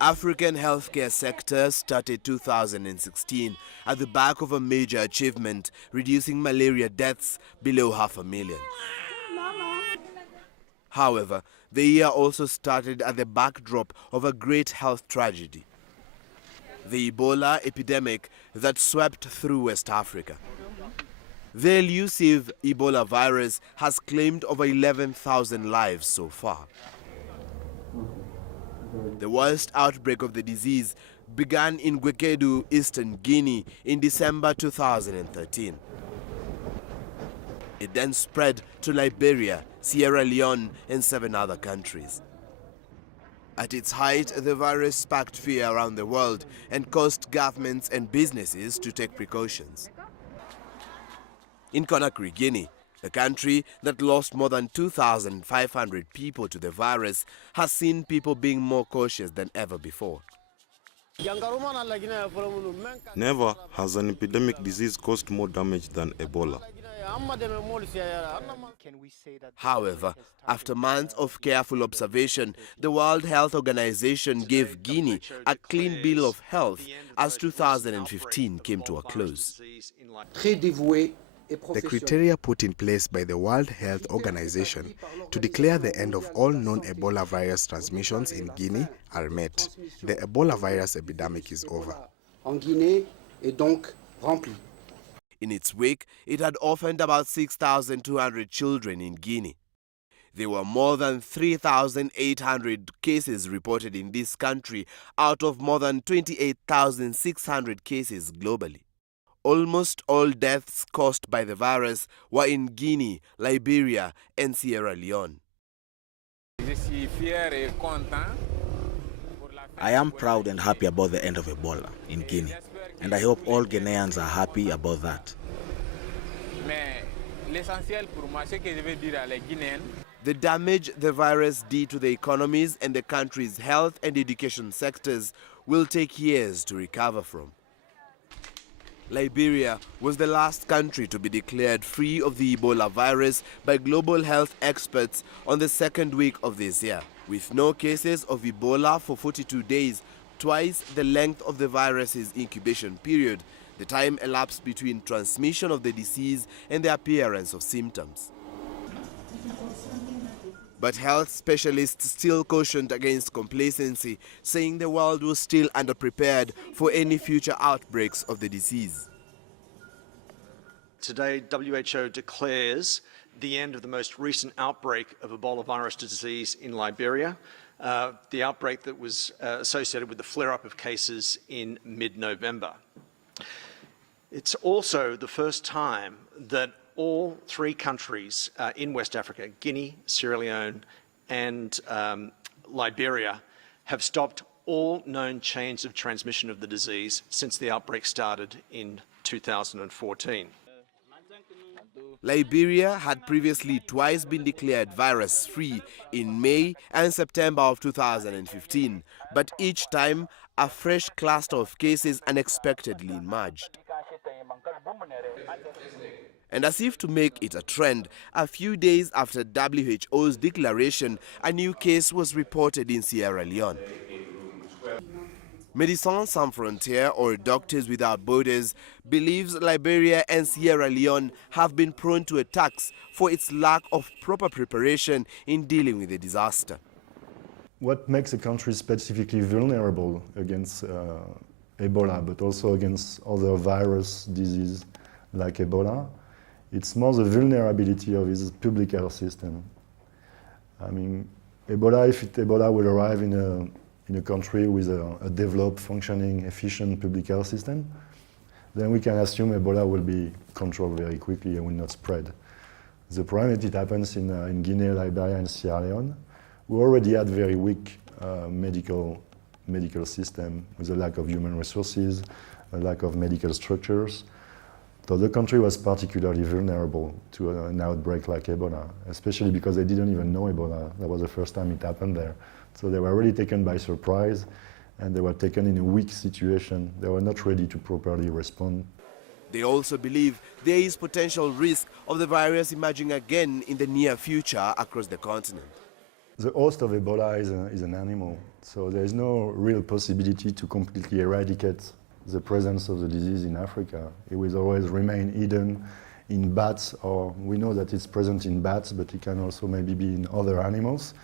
African healthcare sector started 2016 at the back of a major achievement, reducing malaria deaths below 500,000. However, the year also started at the backdrop of a great health tragedy: the Ebola epidemic that swept through West Africa. The elusive Ebola virus has claimed over 11,000 lives so far. The worst outbreak of the disease began in Gwekedu, Eastern Guinea in December 2013. It then spread to Liberia, Sierra Leone, and 7 other countries. At its height, the virus sparked fear around the world and caused governments and businesses to take precautions. In Conakry, Guinea, a country that lost more than 2,500 people to the virus, has seen people being more cautious than ever before. Never has an epidemic disease caused more damage than Ebola. However, after months of careful observation, the World Health Organization gave Guinea a clean bill of health as 2015 came to a close. The criteria put in place by the World Health Organization to declare the end of all known Ebola virus transmissions in Guinea are met. The Ebola virus epidemic is over. In its wake, it had orphaned about 6,200 children in Guinea. There were more than 3,800 cases reported in this country out of more than 28,600 cases globally. Almost all deaths caused by the virus were in Guinea, Liberia, and Sierra Leone. I am proud and happy about the end of Ebola in Guinea, and I hope all Guineans are happy about that. The damage the virus did to the economies and the country's health and education sectors will take years to recover from. Liberia was the last country to be declared free of the Ebola virus by global health experts on the second week of this year, with no cases of Ebola for 42 days, twice the length of the virus's incubation period, the time elapsed between transmission of the disease and the appearance of symptoms. But health specialists still cautioned against complacency, saying the world was still underprepared for any future outbreaks of the disease. Today, WHO declares the end of the most recent outbreak of Ebola virus disease in Liberia, the outbreak that was associated with the flare-up of cases in mid-November. It's also the first time that all 3 countries in West Africa, Guinea, Sierra Leone, and Liberia, have stopped all known chains of transmission of the disease since the outbreak started in 2014. Liberia had previously twice been declared virus-free in May and September of 2015, but each time a fresh cluster of cases unexpectedly emerged. And as if to make it a trend, a few days after WHO's declaration, a new case was reported in Sierra Leone. Médecins Sans Frontières, or Doctors Without Borders, believes Liberia and Sierra Leone have been prone to attacks for its lack of proper preparation in dealing with the disaster. What makes a country specifically vulnerable against Ebola, but also against other virus diseases like Ebola, it's more the vulnerability of its public health system. I mean, if Ebola will arrive in a country with a developed, functioning, efficient public health system, then we can assume Ebola will be controlled very quickly and will not spread. The problem is it happens in Guinea, Liberia, and Sierra Leone. We already had very weak medical system with a lack of human resources, a lack of medical structures. So the country was particularly vulnerable to an outbreak like Ebola, especially because they didn't even know Ebola. That was the first time it happened there. So they were really taken by surprise, and they were taken in a weak situation. They were not ready to properly respond. They also believe there is potential risk of the virus emerging again in the near future across the continent. The host of Ebola is an animal, so there is no real possibility to completely eradicate the presence of the disease in Africa. It will always remain hidden in bats, or we know that it's present in bats, but it can also maybe be in other animals.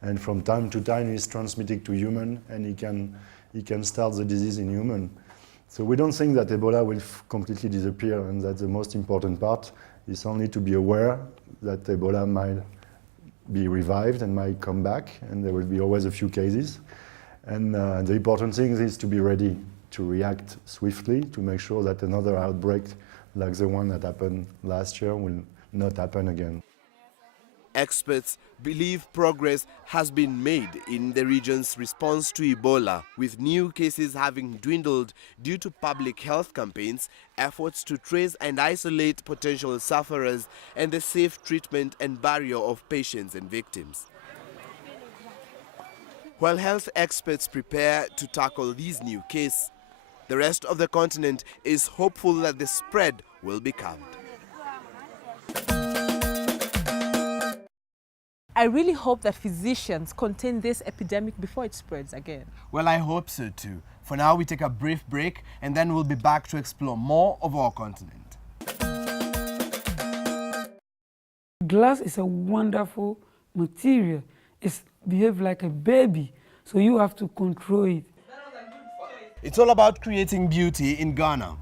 And from time to time, it's transmitted to human, and it can start the disease in human. So we don't think that Ebola will completely disappear, and that's the most important part. Is only to be aware that Ebola might be revived and might come back, and there will be always a few cases. And the important thing is to be ready to react swiftly to make sure that another outbreak like the one that happened last year will not happen again. Experts believe progress has been made in the region's response to Ebola, with new cases having dwindled due to public health campaigns, efforts to trace and isolate potential sufferers, and the safe treatment and burial of patients and victims. While health experts prepare to tackle these new cases, the rest of the continent is hopeful that the spread will be calmed. I really hope that physicians contain this epidemic before it spreads again. Well, I hope so too. For now, we take a brief break and then we'll be back to explore more of our continent. Glass is a wonderful material. It behaves like a baby, so you have to control it. It's all about creating beauty in Ghana.